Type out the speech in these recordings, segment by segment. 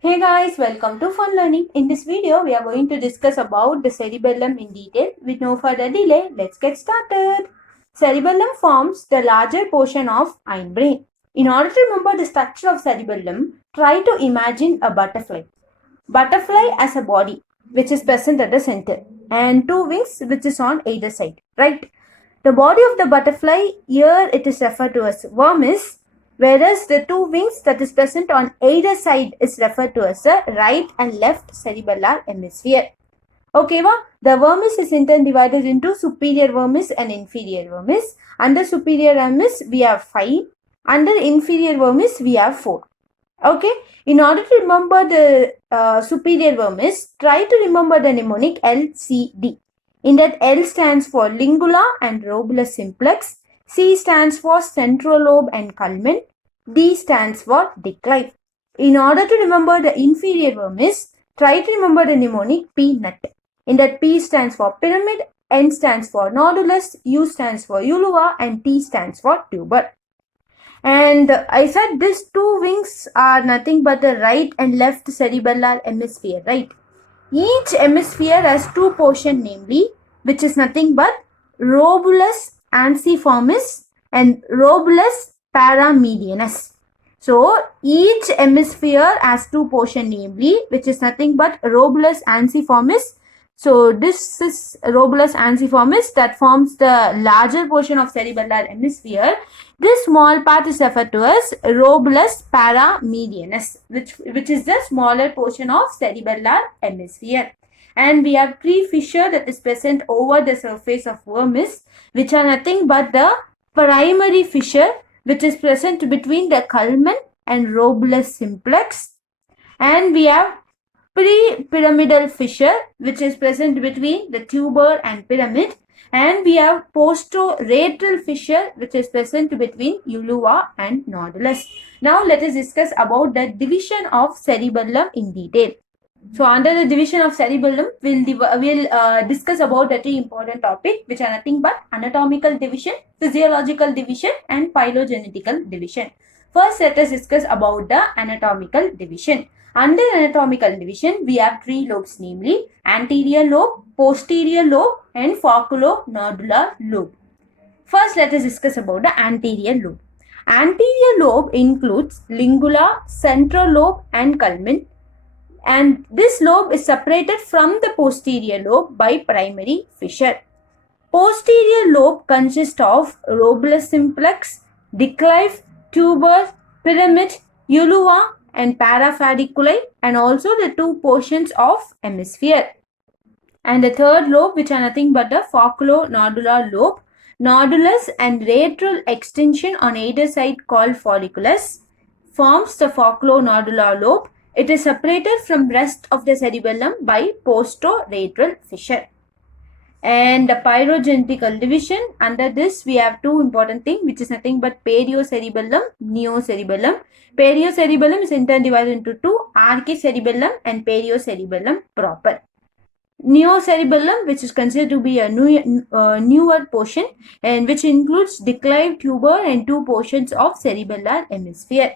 Hey guys, welcome to Fun Learning. In this video, we are going to discuss about the cerebellum in detail. With no further delay, let's get started. Cerebellum forms the larger portion of hindbrain. In order to remember the structure of cerebellum, try to imagine a butterfly. Butterfly as a body, which is present at the center, and two wings, which is on either side, right? The body of the butterfly, here it is referred to as vermis, whereas the two wings that is present on either side is referred to as the right and left cerebellar hemisphere. Okay, the vermis is in turn divided into superior vermis and inferior vermis. Under superior vermis, we have 5. Under inferior vermis, we have 4. Okay, in order to remember the superior vermis, try to remember the mnemonic LCD. In that, L stands for lingula and robulus simplex, C stands for central lobe and culmen, D stands for declive. In order to remember the inferior vermis, try to remember the mnemonic P nut. In that, P stands for pyramid, N stands for nodulus, U stands for ulva, and T stands for tuber. And I said these two wings are nothing but the right and left cerebellar hemisphere, right? Each hemisphere has two portions, namely, which is nothing but robulus ansiformis and robulus paramedianus. So, each hemisphere has two portions, namely, which is nothing but robulus ansiformis. So, this is robulus ansiformis that forms the larger portion of cerebellar hemisphere. This small part is referred to as robulus paramedianus, which is the smaller portion of cerebellar hemisphere. And we have three fissures that is present over the surface of vermis, which are nothing but the primary fissure, which is present between the culmen and robulus simplex. And we have pre-pyramidal fissure, which is present between the tuber and pyramid. And we have posterolateral fissure, which is present between ulva and nodulus. Now let us discuss about the division of cerebellum in detail. So under the division of cerebellum, we'll discuss about the three important topics, which are nothing but anatomical division, physiological division, and phylogenetical division. First, let us discuss about the anatomical division. Under anatomical division, we have three lobes, namely anterior lobe, posterior lobe, and foculonodular lobe. First, let us discuss about the anterior lobe. Anterior lobe includes lingula, central lobe, and culmen. And this lobe is separated from the posterior lobe by primary fissure. Posterior lobe consists of robulus simplex, declive, tuber, pyramid, ulva, and parafadiculi, and also the two portions of hemisphere. And the third lobe, which are nothing but the foculonodular lobe, nodulus and lateral extension on either side called folliculus, forms the foculonodular lobe. It is separated from rest of the cerebellum by posterolateral fissure. And the phylogenetical division, under this we have two important things, which is nothing but periocerebellum, neocerebellum. Periocerebellum is in turn divided into two, archicerebellum and periocerebellum proper. Neocerebellum, which is considered to be a newer portion, and which includes declive, tuber, and two portions of cerebellar hemisphere.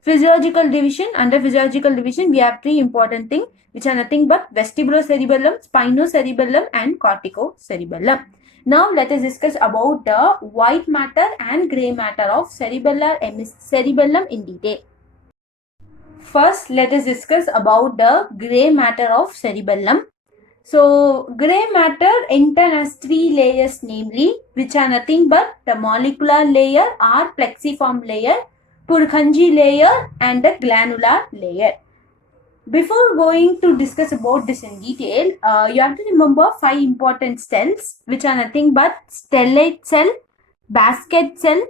Physiological division, under physiological division, we have three important things, which are nothing but vestibulocerebellum, spinocerebellum, and corticocerebellum. Now, let us discuss about the white matter and grey matter of cerebellum in detail. First, let us discuss about the grey matter of cerebellum. So, grey matter in turn has three layers, namely, which are nothing but the molecular layer or plexiform layer, Purkinje layer, and the granular layer. Before going to discuss about this in detail, you have to remember 5 important cells, which are nothing but stellate cell, basket cell,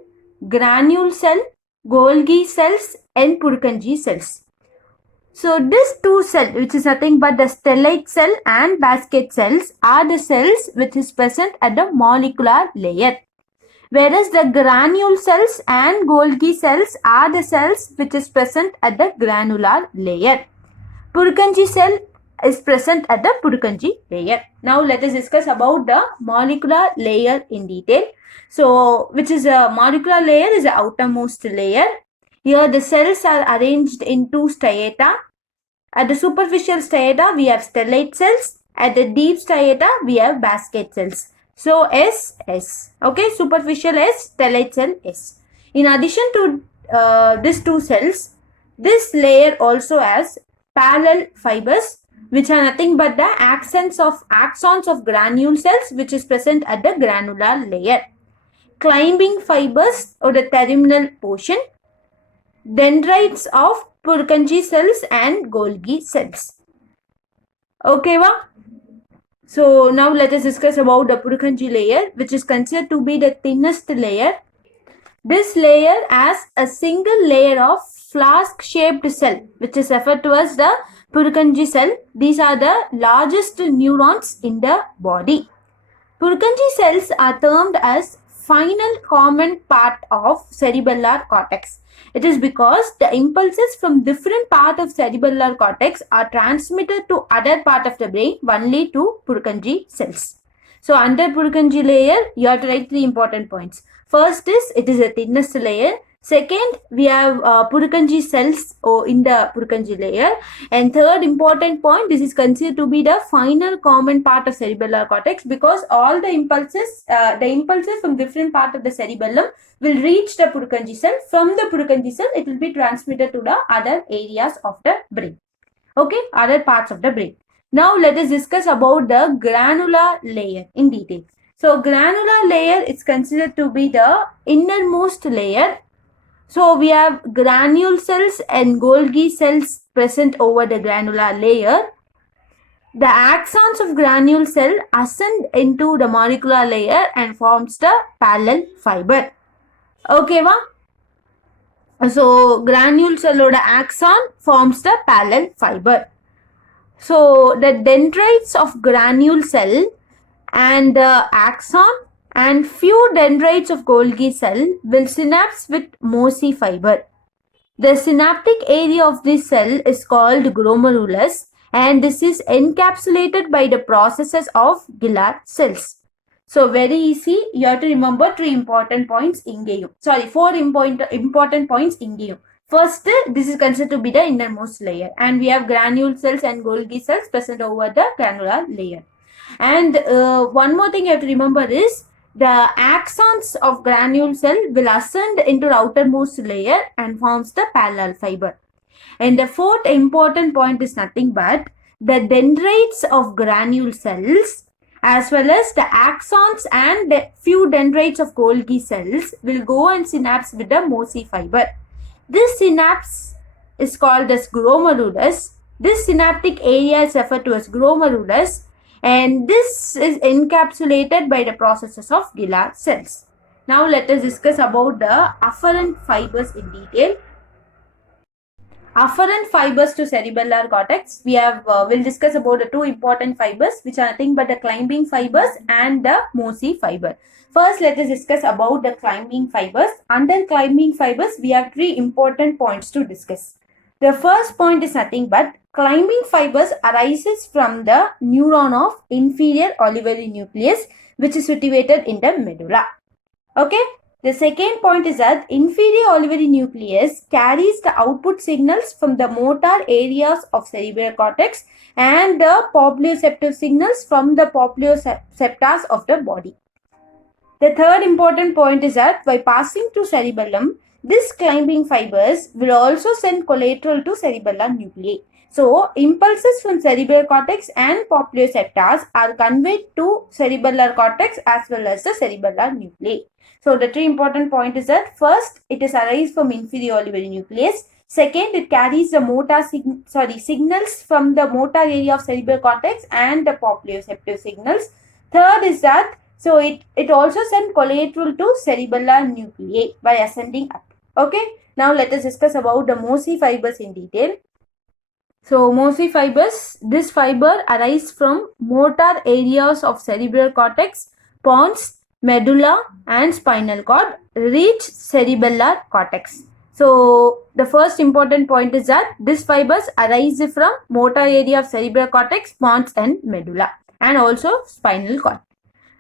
granule cell, Golgi cells, and Purkinje cells. So, these two cells, which is nothing but the stellate cell and basket cells, are the cells which is present at the molecular layer. Whereas the granule cells and Golgi cells are the cells which is present at the granular layer. Purkinje cell is present at the Purkinje layer. Now let us discuss about the molecular layer in detail. So, which is a molecular layer is the outermost layer. Here the cells are arranged in two striata. At the superficial striata, we have stellate cells. At the deep striata, we have basket cells. So S. Okay, superficial S, stellate cell S. In addition to these two cells, this layer also has parallel fibers, which are nothing but the axons of granule cells, which is present at the granular layer. Climbing fibers or the terminal portion, dendrites of Purkinje cells and Golgi cells. Okay, va? So now let us discuss about the Purkinje layer, which is considered to be the thinnest layer. This layer has a single layer of flask-shaped cell, which is referred to as the Purkinje cell. These are the largest neurons in the body. Purkinje cells are termed as final common part of cerebellar cortex. It is because the impulses from different part of cerebellar cortex are transmitted to other part of the brain only to Purkinje cells. So under Purkinje layer, you have to write 3 important points. First is, it is the thinnest layer. Second, we have Purkinje cells in the Purkinje layer. And third important point, this is considered to be the final common part of cerebellar cortex, because all the impulses from different part of the cerebellum will reach the Purkinje cell. From the Purkinje cell, it will be transmitted to the other areas of the brain. Okay, other parts of the brain. Now let us discuss about the granular layer in detail. So granular layer is considered to be the innermost layer. So we have granule cells and Golgi cells present over the granular layer. The axons of granule cell ascend into the molecular layer and forms the parallel fiber. Okay, va? So granule cell oda axon forms the parallel fiber. So the dendrites of granule cell and the axon and few dendrites of Golgi cell will synapse with mossy fiber. The synaptic area of this cell is called glomerulus, and this is encapsulated by the processes of Gillard cells. So very easy, you have to remember 3 important points ingeyu. Sorry, 4 important points ingeyu. First, this is considered to be the innermost layer, and we have granule cells and Golgi cells present over the granular layer. And one more thing you have to remember is the axons of granule cell will ascend into the outermost layer and forms the parallel fiber. And the fourth important point is nothing but the dendrites of granule cells as well as the axons and the few dendrites of Golgi cells will go and synapse with the mossy fiber. This synapse is called as glomerulus. This synaptic area is referred to as glomerulus, and this is encapsulated by the processes of Gillard cells. Now let us discuss about the afferent fibers in detail. Afferent fibers to cerebellar cortex, we'll discuss about the 2 important fibers, which are nothing but the climbing fibers and the mossy fiber. First, let us discuss about the climbing fibers. Under climbing fibers, we have 3 important points to discuss. The first point is nothing but climbing fibers arises from the neuron of inferior olivary nucleus, which is situated in the medulla. Okay. The second point is that inferior olivary nucleus carries the output signals from the motor areas of cerebral cortex and the proprioceptive signals from the proprioceptors of the body. The third important point is that by passing through cerebellum, these climbing fibers will also send collateral to cerebellar nuclei. So, impulses from cerebral cortex and proprioceptors are conveyed to cerebellar cortex as well as the cerebellar nuclei. So, the 3 important points is that first, it is arise from inferior olivary nucleus. Second, it carries the signals from the motor area of cerebral cortex and the proprioceptive signals. Third is that it also sends collateral to cerebellar nuclei by ascending up. Okay. Now let us discuss about the mossy fibers in detail. So mossy fibers, this fiber arise from motor areas of cerebral cortex, pons, medulla and spinal cord, reach cerebellar cortex. So the first important point is that these fibers arise from motor area of cerebral cortex, pons and medulla and also spinal cord.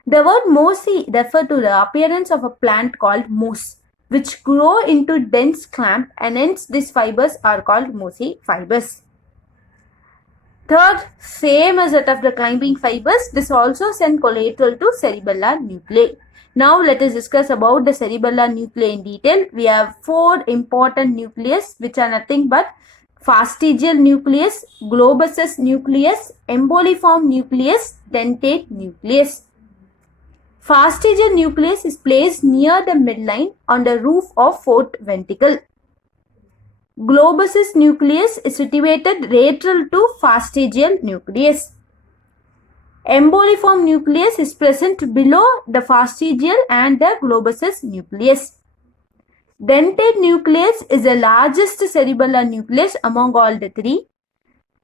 The word mossy refers to the appearance of a plant called moss, which grow into dense clamp, and hence these fibers are called mossy fibers. Third, same as that of the climbing fibers, this also send collateral to cerebellar nuclei. Now let us discuss about the cerebellar nuclei in detail. We have four important nucleus which are nothing but fastigial nucleus, globus nucleus, emboliform nucleus, dentate nucleus. Fastigial nucleus is placed near the midline on the roof of fourth ventricle. Globus nucleus is situated lateral to fastigial nucleus. Emboliform nucleus is present below the fastigial and the globus nucleus. Dentate nucleus is the largest cerebellar nucleus among all the three.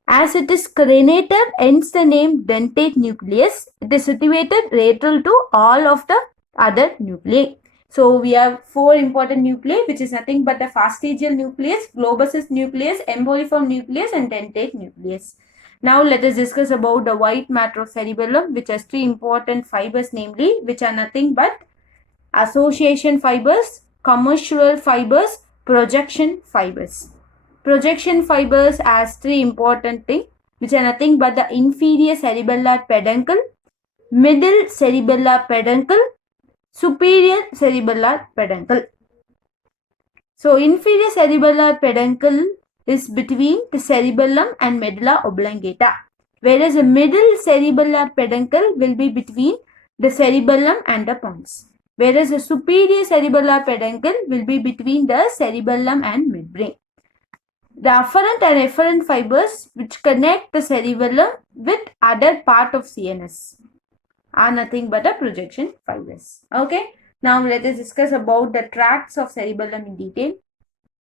As it is crenated, hence the name dentate nucleus. It is situated lateral to all of the other nuclei. So we have four important nuclei, which is nothing but the fastigial nucleus, globus nucleus, emboliform nucleus, and dentate nucleus. Now let us discuss about the white matter of cerebellum, which has three important fibers, namely, which are nothing but association fibers, commissural fibers, projection fibers. Projection fibers has three important things, which are nothing but the inferior cerebellar peduncle, middle cerebellar peduncle, superior cerebellar peduncle. So, inferior cerebellar peduncle is between the cerebellum and medulla oblongata, whereas the middle cerebellar peduncle will be between the cerebellum and the pons, whereas the superior cerebellar peduncle will be between the cerebellum and midbrain. The afferent and efferent fibers which connect the cerebellum with other part of CNS are nothing but the projection fibers. Okay. Now let us discuss about the tracts of cerebellum in detail.